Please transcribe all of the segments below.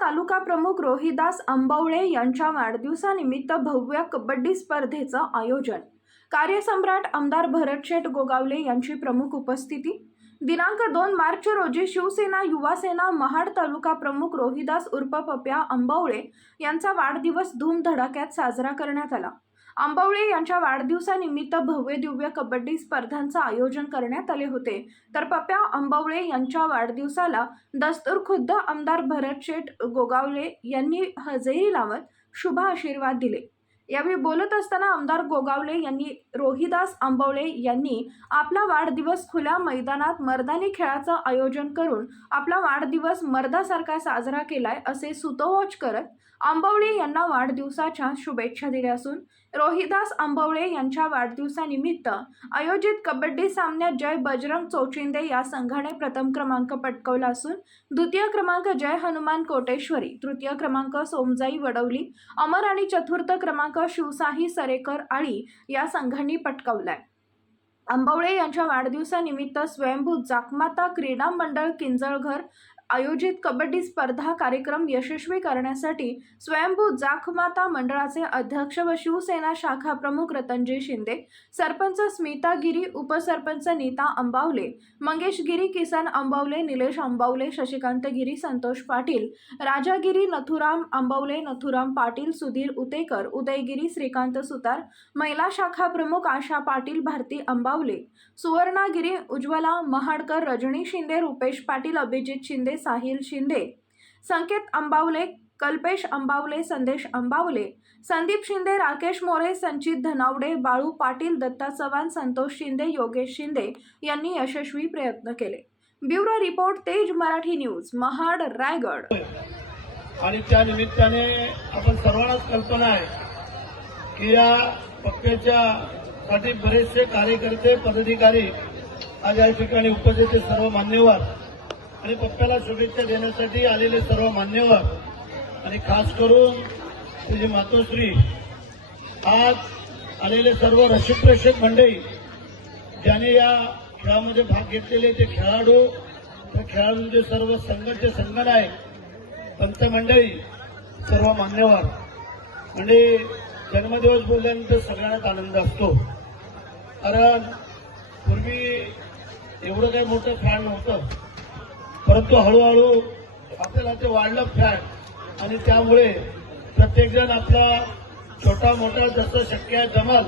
तालुका प्रमुख रोहिदास आंबवळे यांच्या वाढदिवसानिमित्त भव्य कबड्डी स्पर्धेचं आयोजन. कार्यसम्राट आमदार भरतशेठ गोगावले यांची प्रमुख उपस्थिती. दिनांक दोन मार्च रोजी शिवसेना युवासेना महाड तालुका प्रमुख रोहिदास उर्फ पप्या आंबवळे यांचा वाढदिवस धूमधडाक्यात साजरा करण्यात आला. आंबवळे यांच्या वाढदिवसानिमित्त भव्य दिव्य कबड्डी स्पर्धांचं आयोजन करण्यात आले होते. तर पप्या आंबवळे यांच्या वाढदिवसाला दस्तूर खुद्द आमदार भरत शेठ गोगावले यांनी हजेरी लावत शुभ आशीर्वाद दिले. यावेळी बोलत असताना आमदार गोगावले यांनी रोहिदास आंबवळे यांनी आपला वाढदिवस खुल्या मैदानात मर्दानी खेळाचं आयोजन करून आपला वाढदिवस मर्दासारखा साजरा केलाय असे सुतोवाच करत आंबवळे यांना वाढदिवसाच्या शुभेच्छा दिल्या असून रोहिदास आंबवळे यांच्या वाढदिवसानिमित्त आयोजित कबड्डी सामन्यात जय बजरंग चौचिंदे या संघाने प्रथम क्रमांक पटकवला असून द्वितीय क्रमांक जय हनुमान कोटेश्वरी तृतीय क्रमांक सोमजाई वडवली अमर आणि चतुर्थ क्रमांक शिवसाही सरेकर आळी या संघांनी पटकावलाय. आंबवळे यांच्या वाढदिवसानिमित्त स्वयंभू जाकमाता क्रीडा मंडळ किंजळघर आयोजित कबड्डी स्पर्धा कार्यक्रम यशस्वी करण्यासाठी स्वयंभू जाखमाता मंडळाचे अध्यक्ष व शिवसेना शाखा प्रमुख रतनजी शिंदे सरपंच स्मिता गिरी उपसरपंच नीता अंबावले मंगेश गिरी किसन अंबावले निलेश अंबावले शशिकांत गिरी संतोष पाटील राजागिरी नथुराम अंबावले नथुराम पाटील सुधीर उतेकर उदयगिरी श्रीकांत सुतार महिला शाखा प्रमुख आशा पाटील भारती अंबावले सुवर्णागिरी उज्ज्वला महाडकर रजनी शिंदे रुपेश पाटील अभिजित शिंदे साहिल शिंदे. संकेत अंबावले कल्पेश अंबावले संदेश अंबावले संदीप शिंदे राकेश मोरे संचित धनावडे बाळू पाटील दत्ता चव्हाण संतोष शिंदे योगेश शिंदे यांनी यशस्वी प्रयत्न केले. ब्युरो रिपोर्ट तेज मराठी न्यूज महाड रायगड. आणि त्या निमित्ताने आपण सर्वांनाच कल्पना आहे की या पक्षाच्या साठी बरेचसे कार्यकर्ते पदाधिकारी आज या ठिकाणी उपस्थित सर्व मान्यवर आणि पप्प्याला शुभेच्छा देण्यासाठी आलेले सर्व मान्यवर. आणि खास करून तुझी मातोश्री आज आलेले सर्व रसिकप्रेक्षक मंडळी ज्याने या खेळामध्ये भाग घेतलेले ते खेळाडू त्या खेळाडूंचे सर्व संघाचे संगण आहे पंचमंडळी सर्व मान्यवर. म्हणजे जन्मदिवस बोलल्यानंतर सगळ्यांनाच आनंद असतो. कारण पूर्वी एवढं काही मोठं फॅन नव्हतं. परंतु हळूहळू आपल्याला ते वाढलं फॅन आणि त्यामुळे प्रत्येकजण आपला छोटा मोठा जसं शक्य आहे जमाल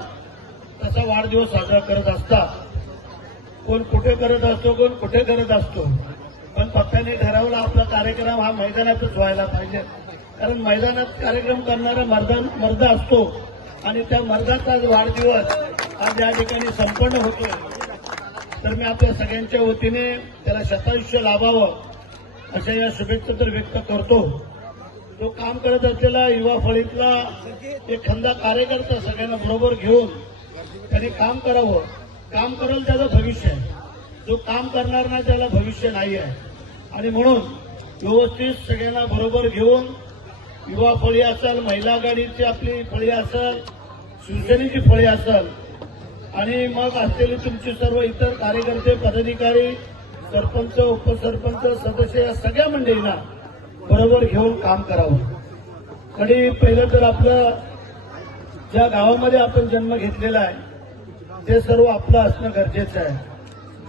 तसा वाढदिवस साजरा करत असतात. कोण कुठे करत असतो कोण कुठे करत असतो. पण पप्प्याने ठरवला आपला कार्यक्रम हा मैदानातच व्हायला पाहिजे. कारण मैदानात कार्यक्रम करणारा मर्दा मर्द असतो. आणि त्या मर्दाचा वाढदिवस आज या ठिकाणी संपन्न होतोय. तर मी आपल्या सगळ्यांच्या वतीने त्याला शतायुष्य लाभावं अशा या शुभेच्छा तर व्यक्त करतो. जो काम करत असलेला युवा फळीतला एक खंदा कार्यकर्ता सगळ्यांना बरोबर घेऊन त्याने काम करावं. काम करेल त्याचं भविष्य आहे. जो काम करणार नाही त्याला भविष्य नाही आहे. आणि म्हणून व्यवस्थित सगळ्यांना बरोबर घेऊन युवा फळी असेल महिला आघाडीची आपली फळी असेल शिवसेनेची फळी असेल आणि मग असलेले तुमचे सर्व इतर कार्यकर्ते पदाधिकारी सरपंच उपसरपंच सदस्य या सगळ्या मंडळींना बरोबर घेऊन काम करावं. आणि पहिलं तर आपलं ज्या गावामध्ये आपण जन्म घेतलेला आहे ते सर्व आपलं असणं गरजेचं आहे.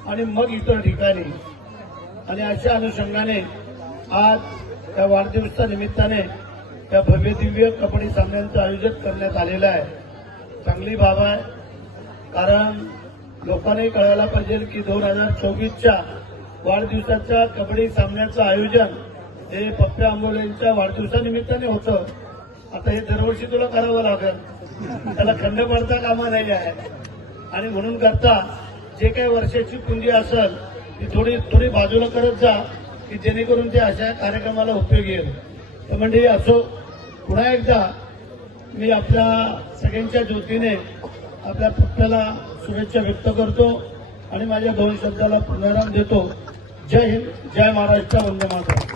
आणि मग इतर ठिकाणी. आणि अशा अनुषंगाने आज या वाढदिवसाच्या निमित्ताने या भव्यदिव्य कबड्डी सामन्यांचं आयोजन करण्यात आलेलं आहे. चांगली बाब आहे. कारण लोकांनी कळायला पाहिजे की दोन हजार चोवीसच्या वाढदिवसाच्या कबड्डी सामन्याचं आयोजन हे पप्प्या आंबोलेंच्या वाढदिवसानिमित्ताने होतं. आता हे दरवर्षी तुला करावं लागेल. त्याला खंड पडता कामा नाही आहे. आणि म्हणून करता जे काही वर्षाची पुंजी असेल ती थोडी थोडी बाजूला करत जा की जेणेकरून ते अशा कार्यक्रमाला उपयोग येईल. तर म्हणजे असो पुन्हा एकदा मी आपल्या सगळ्यांच्या ज्योतीने आपल्या पुत्याला शुभेच्छा व्यक्त करतो आणि माझ्या दोन शब्दाला पुनराम देतो. जय हिंद जय महाराष्ट्र वंदे मातरम.